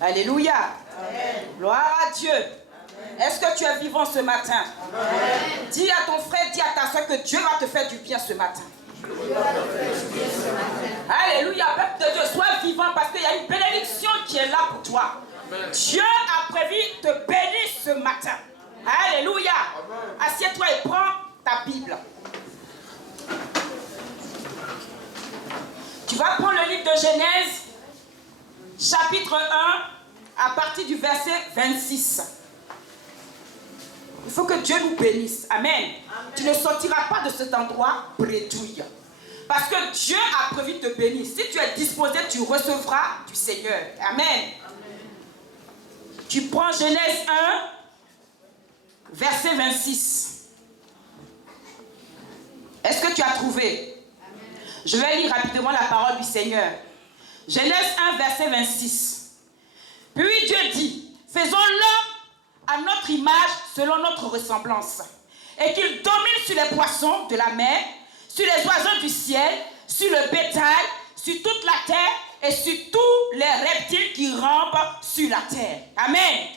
Alléluia. Amen. Gloire à Dieu. Est-ce que tu es vivant ce matin? Amen. Dis à ton frère, dis à ta soeur que Dieu va te faire du bien ce matin. Alléluia, peuple de Dieu, sois vivant parce qu'il y a une bénédiction qui est là pour toi. Amen. Dieu a prévu te bénir ce matin. Alléluia. Assieds-toi et prends ta Bible. Tu vas prendre le livre de Genèse, chapitre 1, à partir du verset 26. Il faut que Dieu nous bénisse. Amen. Amen. Tu ne sortiras pas de cet endroit bredouille. Parce que Dieu a prévu de te bénir. Si tu es disposé, tu recevras du Seigneur. Amen. Amen. Tu prends Genèse 1, verset 26. Est-ce que tu as trouvé? Amen. Je vais lire rapidement la parole du Seigneur. Genèse 1, verset 26. Puis Dieu dit, faisons l'homme à notre image, selon notre ressemblance, et qu'il domine sur les poissons de la mer, sur les oiseaux du ciel, sur le bétail, sur toute la terre, et sur tous les reptiles qui rampent sur la terre. Amen. Amen.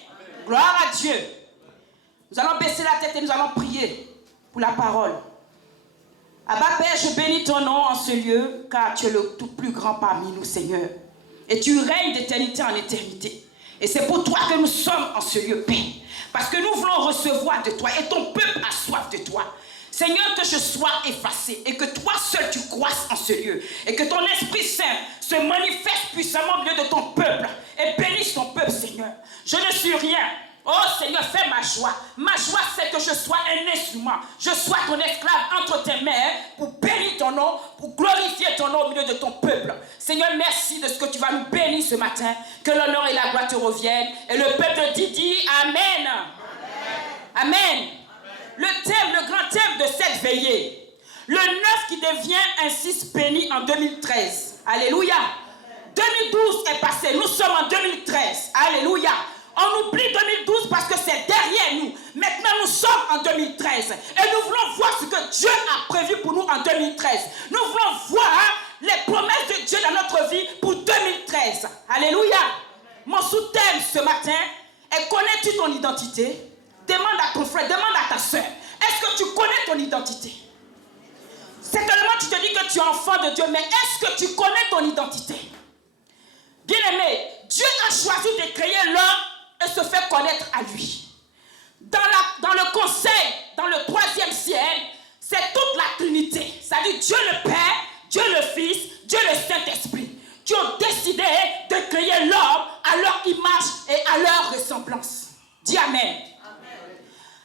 Gloire à Dieu. Nous allons baisser la tête et nous allons prier pour la parole. Abba Père, je bénis ton nom en ce lieu, car tu es le tout plus grand parmi nous, Seigneur. Et tu règnes d'éternité en éternité. Et c'est pour toi que nous sommes en ce lieu, Père. Parce que nous voulons recevoir de toi et ton peuple a soif de toi. Seigneur, que je sois effacé et que toi seul tu croisses en ce lieu. Et que ton Esprit Saint se manifeste puissamment au milieu de ton peuple. Et bénisse ton peuple, Seigneur. Je ne suis rien. Oh Seigneur, fais ma joie. Ma joie, c'est que je sois un instrument. Je sois ton esclave entre tes mains pour bénir ton nom, pour glorifier ton nom au milieu de ton peuple. Seigneur, merci de ce que tu vas nous bénir ce matin. Que l'honneur et la gloire te reviennent. Et le peuple dit Amen. Amen. Amen. Le thème, le grand thème de cette veillée. Le 9 qui devient un 6 béni en 2013. Alléluia. 2012 est passé. Nous sommes en 2013. Alléluia. On oublie 2012 parce que c'est derrière nous. Maintenant, nous sommes en 2013. Et nous voulons voir ce que Dieu a prévu pour nous en 2013. Nous voulons voir les promesses de Dieu dans notre vie pour 2013. Alléluia. Mon sous-thème ce matin est: connais-tu ton identité? Demande à ton frère, demande à ta soeur. Est-ce que tu connais ton identité? C'est tellement tu te dis que tu es enfant de Dieu, mais est-ce que tu connais ton identité? Bien-aimé, Dieu a choisi de créer l'homme et se faire connaître à lui. Dans le conseil, dans le 3e ciel, c'est toute la Trinité. C'est-à-dire Dieu le Père, Dieu le Fils, Dieu le Saint-Esprit, qui ont décidé de créer l'homme à leur image et à leur ressemblance. Dis Amen. Amen.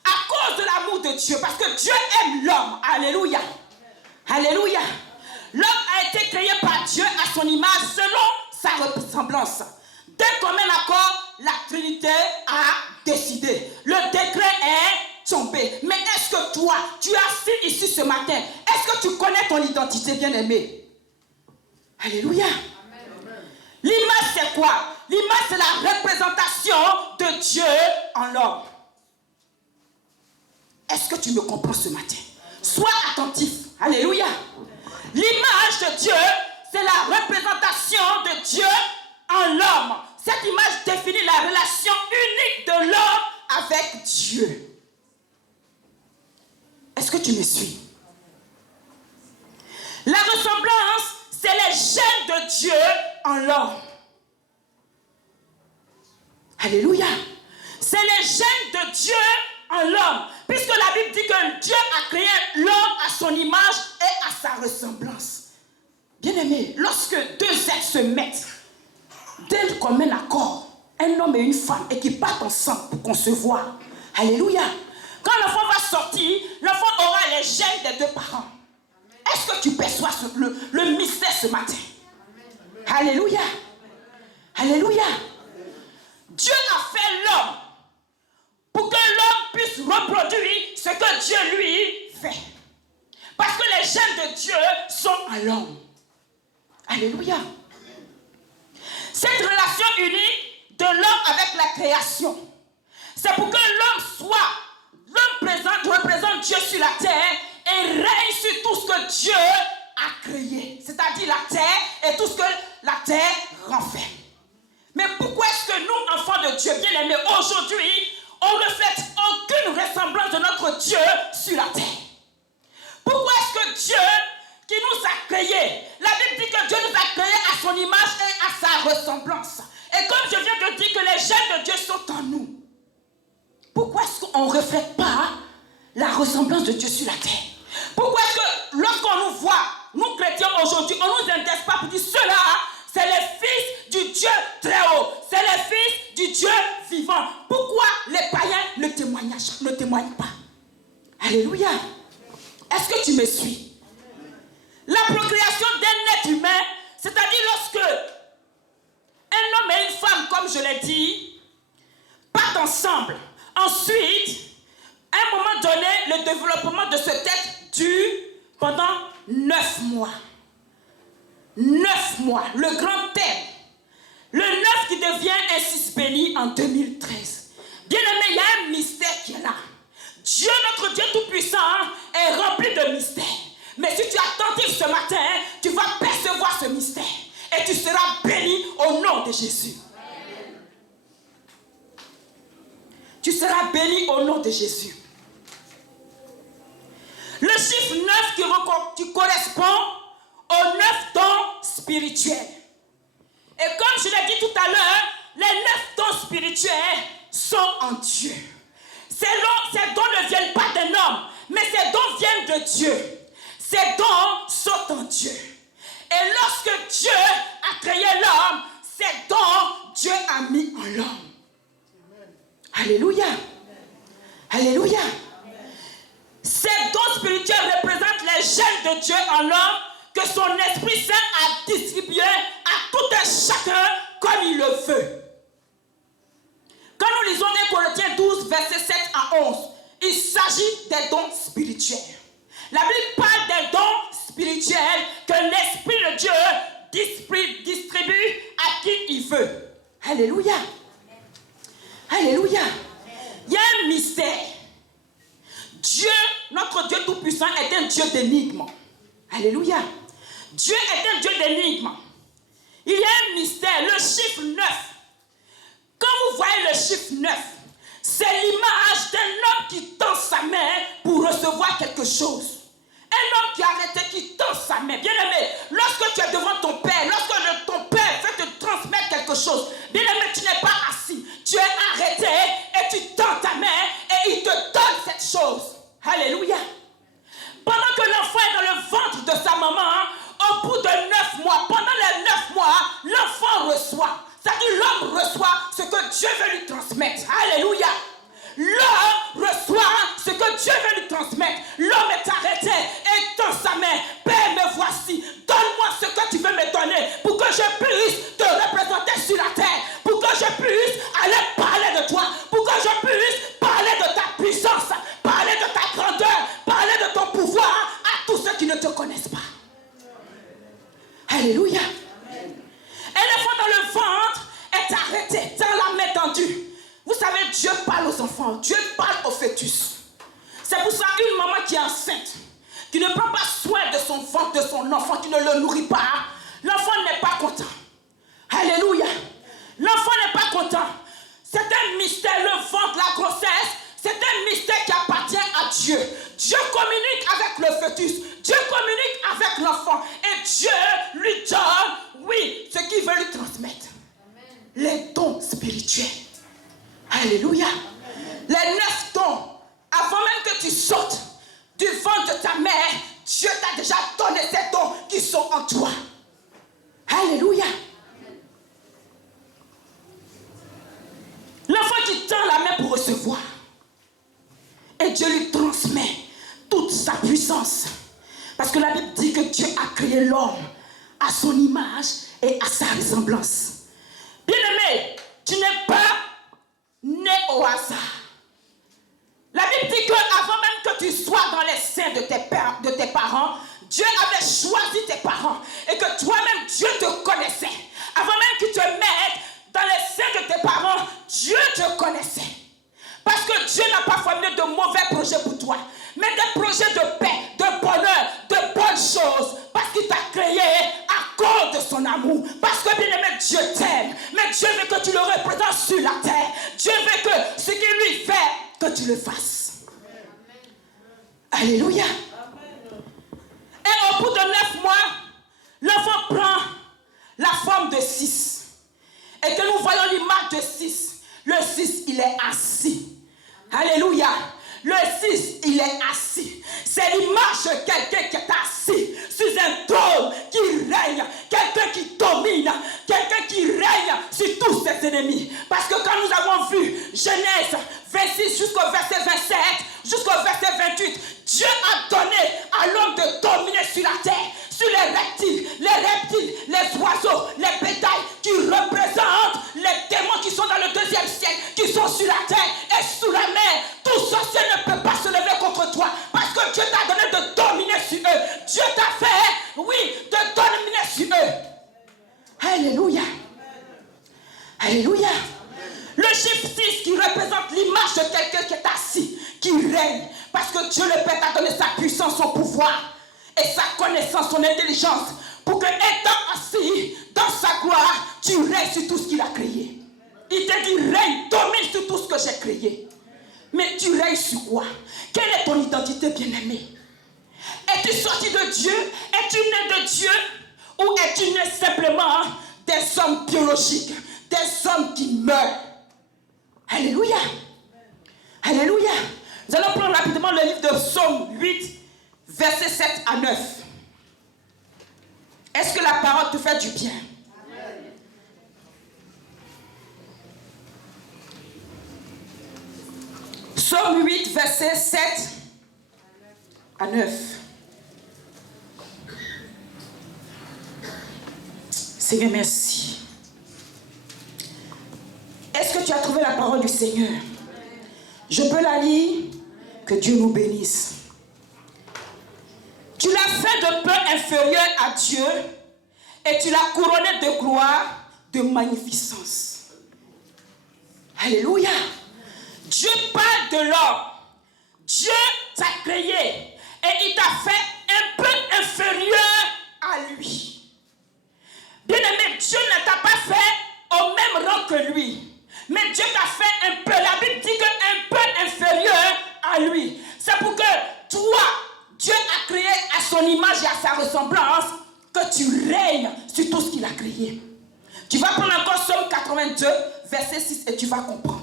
À cause de l'amour de Dieu, parce que Dieu aime l'homme. Alléluia. Alléluia. L'homme a été créé par Dieu à son image selon sa ressemblance. D'un commun accord, la Trinité a décidé. Le décret est tombé. Mais est-ce que toi, tu as su ici ce matin, est-ce que tu connais ton identité, bien-aimé? Alléluia. Amen. L'image, c'est quoi? L'image, c'est la représentation de Dieu en l'homme. Est-ce que tu me comprends ce matin? Sois attentif. Alléluia. L'image de Dieu, c'est la représentation de Dieu en l'homme. Cette image définit la relation unique de l'homme avec Dieu. Est-ce que tu me suis? La ressemblance, c'est les gènes de Dieu en l'homme. Alléluia. C'est les gènes de Dieu en l'homme. Puisque la Bible dit que Dieu a créé l'homme à son image et à sa ressemblance. Bien-aimé, lorsque deux êtres se mettent d'un commun accord, un homme et une femme, et qui partent ensemble pour concevoir, alléluia, quand l'enfant va sortir, l'enfant aura les gènes des deux parents. Est-ce que tu perçois le mystère ce matin? Alléluia. Alléluia. Dieu a fait l'homme pour que l'homme puisse reproduire ce que Dieu lui fait. Parce que les gènes de Dieu sont à l'homme. Alléluia. Cette relation unique de l'homme avec la création, c'est pour que l'homme représente Dieu sur la terre et règne sur tout ce que Dieu a créé. C'est-à-dire la terre et tout ce que la terre renferme. Mais pourquoi est-ce que nous, Dieu. Bien aimé, aujourd'hui, on ne reflète aucune ressemblance de notre Dieu sur la terre. Pourquoi est-ce que Dieu qui nous a créés, la Bible dit que Dieu nous a créés à son image et à sa ressemblance. Et comme je viens de dire que les gènes de Dieu sont en nous, pourquoi est-ce qu'on ne reflète pas la ressemblance de Dieu sur la terre? Pourquoi est-ce que lorsqu'on nous voit, nous chrétiens aujourd'hui, on ne nous intéresse pas pour dire cela, c'est les fils du Dieu très haut, c'est les fils du Dieu vivant. Pourquoi les païens ne témoignent pas? Alléluia. Est-ce que tu me suis? La procréation d'un être humain, c'est-à-dire lorsque un homme et une femme, comme je l'ai dit, partent ensemble. Ensuite, à un moment donné, le développement de cette tête dure pendant 9 mois. 9 mois, le grand thème. Le 9 qui devient un 6 béni en 2013. Bien aimé, il y a un mystère qui est là. Dieu, notre Dieu Tout-Puissant, est rempli de mystères. Mais si tu es attentif ce matin, tu vas percevoir ce mystère. Et tu seras béni au nom de Jésus. Tu seras béni au nom de Jésus. Le chiffre 9 qui correspond aux 9 dons spirituels. Et comme je l'ai dit tout à l'heure, les 9 dons spirituels sont en Dieu. Ces dons ne viennent pas d'un homme, mais ces dons viennent de Dieu. Ces dons sont en Dieu. Et lorsque Dieu a créé l'homme, ces dons, Dieu a mis en l'homme. Alléluia. Alléluia. Ces dons spirituels représentent les gènes de Dieu en l'homme que son Esprit Saint a distribué à tout un chacun comme il le veut. Quand nous lisons 1 Corinthiens 12, versets 7 à 11, il s'agit des dons spirituels. La Bible parle des dons spirituels que l'Esprit de Dieu distribue à qui il veut. Alléluia. Alléluia. Il y a un mystère. Dieu, notre Dieu Tout-Puissant, est un Dieu d'énigmes. Alléluia. Dieu est un Dieu d'énigmes. Il y a un mystère, le chiffre 9. Quand vous voyez le chiffre 9, c'est l'image d'un homme qui tend sa main pour recevoir quelque chose. Un homme qui a arrêté, qui tend sa main. Bien aimé, lorsque tu es devant ton Père, lorsque ton Père veut te transmettre quelque chose, bien aimé, tu n'es pas assis. Tu es arrêté et tu tends ta main et il te donne cette chose. Alléluia. Pendant que l'enfant est dans le ventre de sa maman, au bout de 9 mois, pendant les 9 mois, l'enfant reçoit. C'est-à-dire l'homme reçoit ce que Dieu veut lui transmettre. Alléluia. L'homme reçoit ce que Dieu veut lui transmettre. L'homme est arrêté et tend sa main. Père, me voici. Donne-moi ce que tu veux me donner pour que je puisse te représenter sur la terre. Pour que je puisse aller parler de toi. Pour que je puisse parler de ta puissance. Parler de ta grandeur. Parler de ton pouvoir à tous ceux qui ne te connaissent pas. Alléluia. Et l'enfant dans le ventre est arrêté, dans la main tendue. Vous savez, Dieu parle aux enfants, Dieu parle au fœtus. C'est pour ça une maman qui est enceinte, qui ne prend pas soin de son ventre, de son enfant, qui ne le nourrit pas, l'enfant n'est pas content. Alléluia. L'enfant n'est pas content. C'est un mystère, le ventre, la grossesse, c'est un mystère qui appartient à Dieu. Dieu communique avec le fœtus. Dieu communique avec l'enfant. Et Dieu lui donne, oui, ce qu'il veut lui transmettre. Amen. Les dons spirituels. Alléluia. Amen. Les 9 dons. Avant même que tu sortes du ventre de ta mère, Dieu t'a déjà donné ces dons qui sont en toi. Alléluia. Amen. L'enfant qui tend la main pour recevoir. Et Dieu lui transmet toute sa puissance. Parce que la Bible dit que Dieu a créé l'homme à son image et à sa ressemblance. Bien-aimé, tu n'es pas né au hasard. La Bible dit qu'avant même que tu sois dans les seins de tes parents, Dieu avait choisi tes parents. Et que toi-même, Dieu te connaissait. Avant même que tu te mettes dans les seins de tes parents, Dieu te connaissait. Parce que Dieu n'a pas formulé de mauvais projets pour toi, mais des projets de paix, de bonheur, de bonnes choses. Parce qu'il t'a créé à cause de son amour. Parce que bien aimé, Dieu t'aime. Mais Dieu veut veut que tu le représentes sur la terre. Dieu veut que ce qu'il lui fait, que tu le fasses. Alléluia. Et au bout de 9 mois, l'enfant prend la forme de 6. Et que nous voyons l'image de 6. Le 6, il est assis. Alléluia. Le 6, il est assis. C'est l'image de quelqu'un qui est assis sur un trône qui règne. Quelqu'un qui domine. Quelqu'un qui règne sur tous ses ennemis. Parce que quand nous avons vu Genèse 26 jusqu'au verset 27, jusqu'au verset 28, Dieu a donné à l'homme de dominer sur la terre, sur les reptiles, les oiseaux, les bétails qui représentent les démons qui sont dans le 2e ciel, qui sont sur la terre et sous la mer. Tout sorcier ne peut pas se lever contre toi parce que Dieu t'a donné de dominer sur eux. Dieu t'a fait, oui, de dominer sur eux. Alléluia. Alléluia. Le chiffre 6 qui représente l'image de quelqu'un qui est assis, qui règne. Parce que Dieu le Père t'a donné sa puissance, son pouvoir et sa connaissance, son intelligence. Pour que, étant assis dans sa gloire, tu règnes sur tout ce qu'il a créé. Il te dit, règne, domine sur tout ce que j'ai créé. Mais tu règnes sur quoi? Quelle est ton identité, bien-aimé? Es-tu sorti de Dieu? Es-tu né de Dieu? Ou es-tu né simplement des hommes biologiques, des hommes qui meurent? Alléluia. Alléluia. Nous allons prendre rapidement le livre de Psaume 8, versets 7 à 9. Est-ce que la parole te fait du bien? Amen. Psaume 8, versets 7 à 9. Seigneur, merci. Est-ce que tu as trouvé la parole du Seigneur? Je peux la lire. Que Dieu nous bénisse. Tu l'as fait de peu inférieur à Dieu et tu l'as couronné de gloire, de magnificence. Alléluia. Dieu parle de l'homme. Dieu t'a créé et il t'a fait un peu inférieur à lui. Bien-aimé, Dieu ne t'a pas fait au même rang que lui. Mais Dieu t'a fait un peu, la Bible dit qu'un peu inférieur à lui. C'est pour que toi, Dieu a créé à son image et à sa ressemblance, que tu règnes sur tout ce qu'il a créé. Tu vas prendre encore Psaume 82, verset 6 et tu vas comprendre.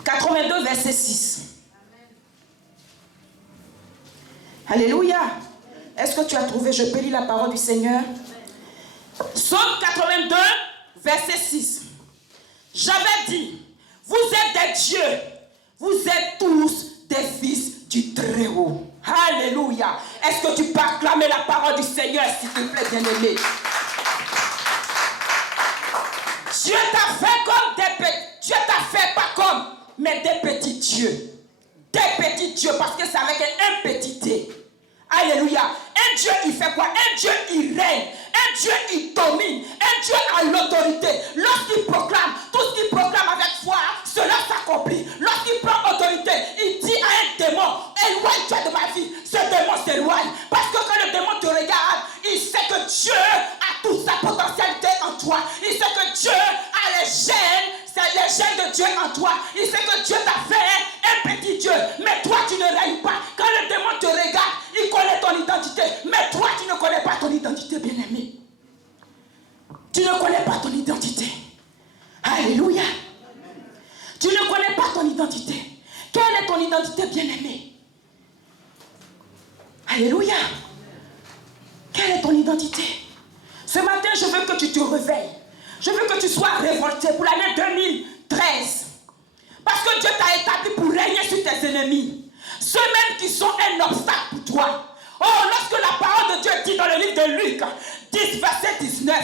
« 82, verset 6. Alléluia. Est-ce que tu as trouvé? Je peux lire la parole du Seigneur. Psaume 82, verset 6. J'avais dit, vous êtes des dieux, vous êtes tous des fils du Très-Haut. Alléluia. Est-ce que tu peux acclamer la parole du Seigneur, s'il te plaît, bien-aimé? Dieu t'a fait comme des petits. Dieu t'a fait pas comme, mais des petits dieux. Des petits dieux, parce que c'est avec un petit T. Alléluia. Un Dieu, il fait quoi? Un Dieu, il règne. Un Dieu, il domine. Un Dieu a l'autorité. Lorsqu'il proclame, tout ce qu'il proclame avec foi, cela s'accomplit. Lorsqu'il prend autorité, il dit à un démon, éloigne-toi de ma vie. Ce démon s'éloigne. Parce que quand le démon te regarde, il sait que Dieu a toute sa potentialité en toi. Il sait que Dieu a les gènes. C'est les gènes de Dieu en toi. Il sait que Dieu t'a fait un petit Dieu. Mais toi, tu ne règnes pas. Quand le démon te regarde, il connaît ton identité. Mais toi, tu ne connais pas ton identité, bien-aimé. Tu ne connais pas ton identité. Alléluia. Tu ne connais pas ton identité. Quelle est ton identité, bien-aimé? Alléluia. Quelle est ton identité? Ce matin, je veux que tu te réveilles. Je veux que tu sois révolté pour l'année 2013. Parce que Dieu t'a établi pour régner sur tes ennemis. Ceux-mêmes qui sont un obstacle pour toi. Oh, lorsque la parole de Dieu dit dans le livre de Luc 10, verset 19,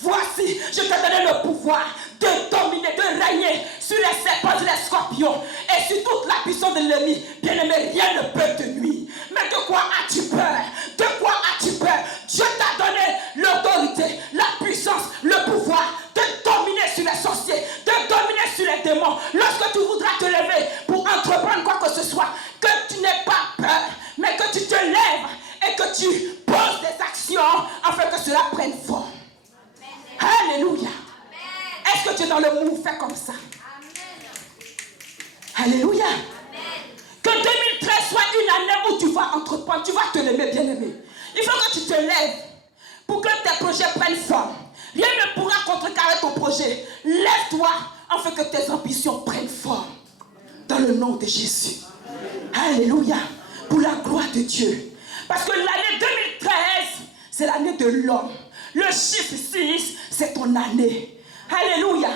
voici, je t'ai donné le pouvoir de dominer, de régner sur les serpents et les scorpions et sur toute la puissance de l'ennemi. Bien-aimé, rien ne peut te nuire. Mais de quoi as-tu peur? De quoi as-tu peur? Dieu t'a donné l'autorité, la puissance, le pouvoir de dominer sur les sorciers, de dominer sur les démons. Lorsque tu voudras te lever pour entreprendre quoi que ce soit, que tu n'aies pas peur, mais que que tu poses des actions afin que cela prenne forme. Alléluia. Est-ce que tu es dans le mouvement? Fais comme ça. Alléluia. Que 2013 soit une année où tu vas entreprendre, tu vas te lever, bien-aimé. Il faut que tu te lèves pour que tes projets prennent forme. Rien ne pourra contrecarrer ton projet. Lève-toi afin que tes ambitions prennent forme. Dans le nom de Jésus. Alléluia. Pour la gloire de Dieu. Parce que l'année 2013, c'est l'année de l'homme. Le chiffre 6, c'est ton année. Alléluia.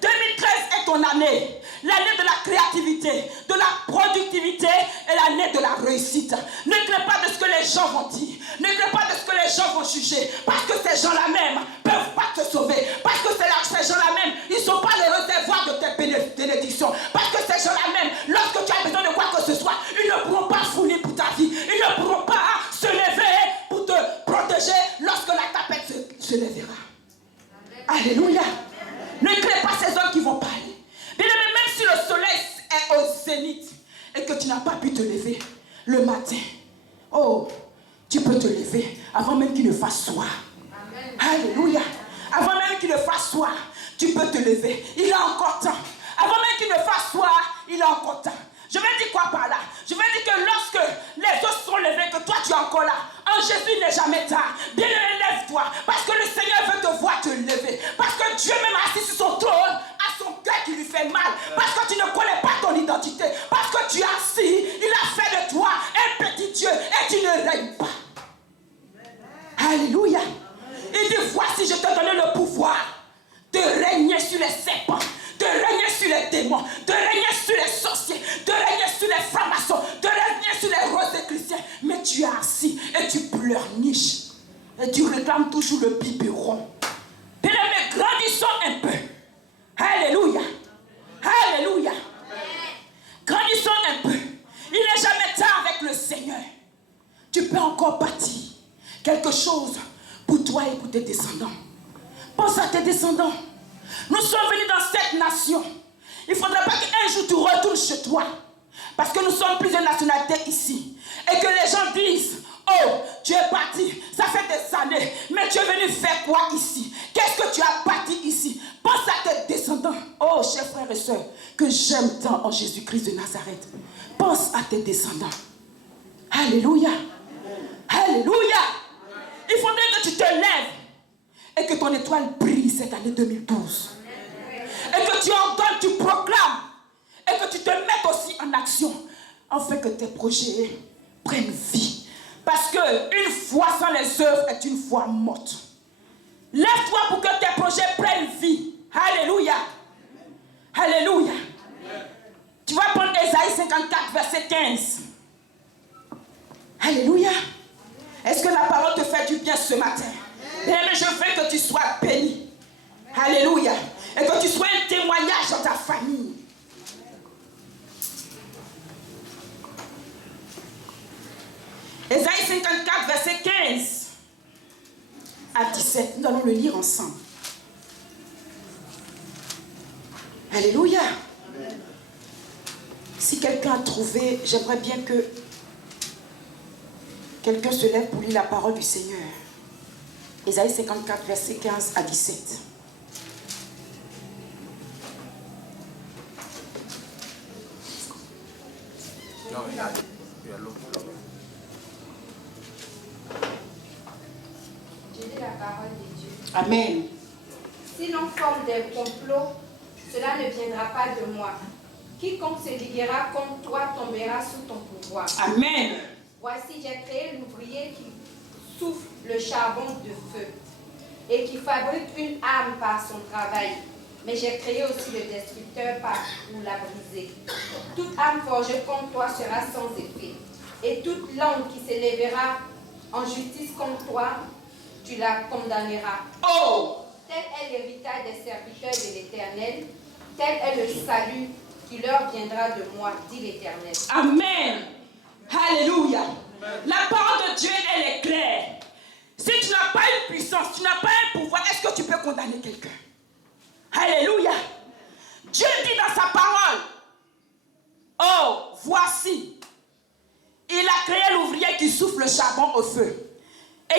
2013 est ton année. L'année de la créativité, de la productivité et l'année de la réussite. Ne crains pas de ce que les gens vont dire. Ne crains pas de ce que les gens vont juger. Parce que ces gens-là même ne peuvent pas te sauver. Parce que ces gens-là même, ils ne sont pas le réservoir de tes bénédictions. Parce que ces gens-là même, lorsque tu as besoin de quoi que ce soit, ils ne pourront pas fouiller pour ta vie. Ils ne pourront pas se lever pour te protéger lorsque la tempête se lèvera. Alléluia. Ne crains pas ces hommes qui vont parler. Bien aimé, même si le soleil est au zénith et que tu n'as pas pu te lever le matin, oh, tu peux te lever avant même qu'il ne fasse soir. Amen. Alléluia. Avant même qu'il ne fasse soir, tu peux te lever. Il a encore temps. Avant même qu'il ne fasse soir, il a encore temps. Je vais dire quoi par là? Je vais dire que lorsque les autres sont levés, que toi tu es encore là, en Jésus il n'est jamais tard. Bien lève-toi, parce que le Seigneur veut te voir te lever. Parce que Dieu même assis sur son trône, a son cœur qui lui fait mal. Parce que tu ne connais pas ton identité. Parce que tu es assis, il a fait de toi un petit Dieu et tu ne règnes pas. Alléluia. Il dit, voici je te donne le pouvoir de régner sur les serpents, de régner sur les démons, de régner sur les sorciers, de régner sur les francs-maçons, de régner sur les roses et chrétiens. Mais tu es assis et tu pleurniches. Et tu réclames toujours le biberon. Bien-aimés, grandissons un peu. Alléluia. Alléluia. Grandissons un peu. Il n'est jamais tard avec le Seigneur. Tu peux encore bâtir quelque chose pour toi et pour tes descendants. Pense à tes descendants. Nous sommes venus dans cette nation. Il ne faudrait pas qu'un jour tu retournes chez toi. Parce que nous sommes plusieurs nationalités ici. Et que les gens disent, oh, tu es parti, ça fait des années. Mais tu es venu faire quoi ici? Qu'est-ce que tu as bâti ici? Pense à tes descendants. Oh, chers frères et sœurs, que j'aime tant en Jésus-Christ de Nazareth. Pense à tes descendants. Alléluia. Alléluia. Il faudrait que tu te lèves et que ton étoile brille cette année 2012. Et que tu ordonnes, tu proclames. Et que tu te mettes aussi en action. Afin que tes projets prennent vie. Parce qu'une foi sans les œuvres est une foi morte. Lève-toi pour que tes projets prennent vie. Alléluia. Alléluia. Tu vas prendre Ésaïe 54, verset 15. Alléluia. Est-ce que la parole te fait du bien ce matin? Bien, je veux que tu sois béni. Alléluia. Et que tu sois un témoignage dans ta famille. Ésaïe 54, verset 15 à 17. Nous allons le lire ensemble. Alléluia. Amen. Si quelqu'un a trouvé, j'aimerais bien que quelqu'un se lève pour lire la parole du Seigneur. Ésaïe 54, verset 15 à 17. Non, il y a l'autre là-bas. Je lis la parole de Dieu. Amen. Si l'on forme des complots, cela ne viendra pas de moi. Quiconque se liguera contre toi tombera sous ton pouvoir. Amen. Voici, j'ai créé l'ouvrier qui souffle le charbon de feu et qui fabrique une arme par son travail. Mais j'ai créé aussi le destructeur pour la briser. Toute arme forgée contre toi sera sans effet. Et toute langue qui s'élèvera en justice contre toi, tu la condamneras. Oh! Tel est l'héritage des serviteurs de l'Éternel. Tel est le salut qui leur viendra de moi, dit l'Éternel. Amen. Alléluia. La parole de Dieu, elle est claire. Si tu n'as pas une puissance, tu n'as pas un pouvoir, est-ce que tu peux condamner quelqu'un? Alléluia. Dieu dit dans sa parole, oh, voici, il a créé l'ouvrier qui souffle le charbon au feu.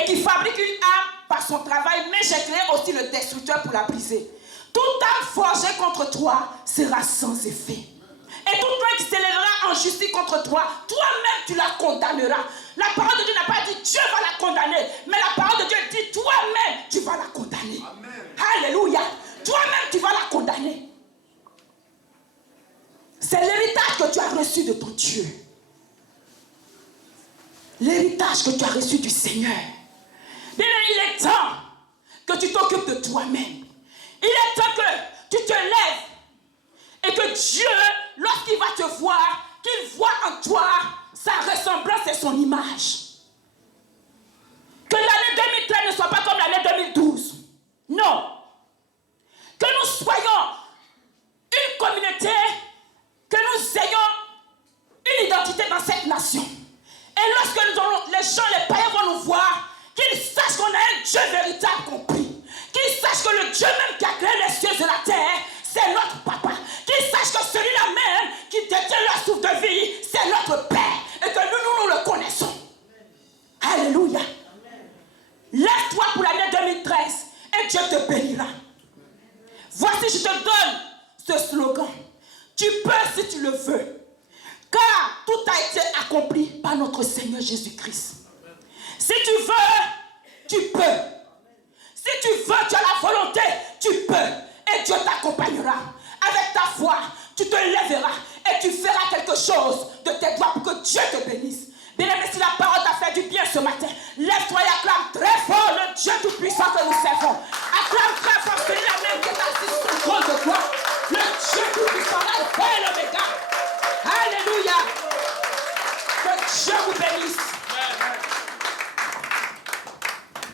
et qui fabrique une arme par son travail, mais j'ai créé aussi le destructeur pour la briser. Toute arme forgée contre toi sera sans effet. Et tout point qui s'élèvera en justice contre toi, toi-même tu la condamneras. La parole de Dieu n'a pas dit Dieu va la condamner, mais la parole de Dieu dit toi-même tu vas la condamner. Amen. Alléluia. Toi-même tu vas la condamner. C'est l'héritage que tu as reçu de ton Dieu. L'héritage que tu as reçu du Seigneur. Bien, il est temps que tu t'occupes de toi-même. Il est temps que tu te lèves et que Dieu, lorsqu'il va te voir, qu'il voit en toi sa ressemblance et son image. Que l'année 2013 ne soit pas comme l'année 2012. Non. Que nous soyons une communauté, que nous ayons une identité dans cette nation. Et lorsque les gens, les païens vont nous voir, qu'ils sachent qu'on a un Dieu véritable compris. Qu'ils sachent que le Dieu même qui a créé les cieux et la terre, c'est notre papa. Qu'ils sachent que celui-là même qui détient leur souffle de vie, c'est notre Père. Et que nous le connaissons. Alléluia. Lève-toi pour l'année 2013 et Dieu te bénira. Voici, je te donne ce slogan. Tu peux si tu le veux. Car tout a été accompli par notre Seigneur Jésus-Christ. Si tu veux, tu peux. Si tu veux, tu as la volonté, tu peux. Et Dieu t'accompagnera. Avec ta foi, tu te lèveras et tu feras quelque chose de tes doigts pour que Dieu te bénisse. Bien aimé, si la parole t'a fait du bien ce matin,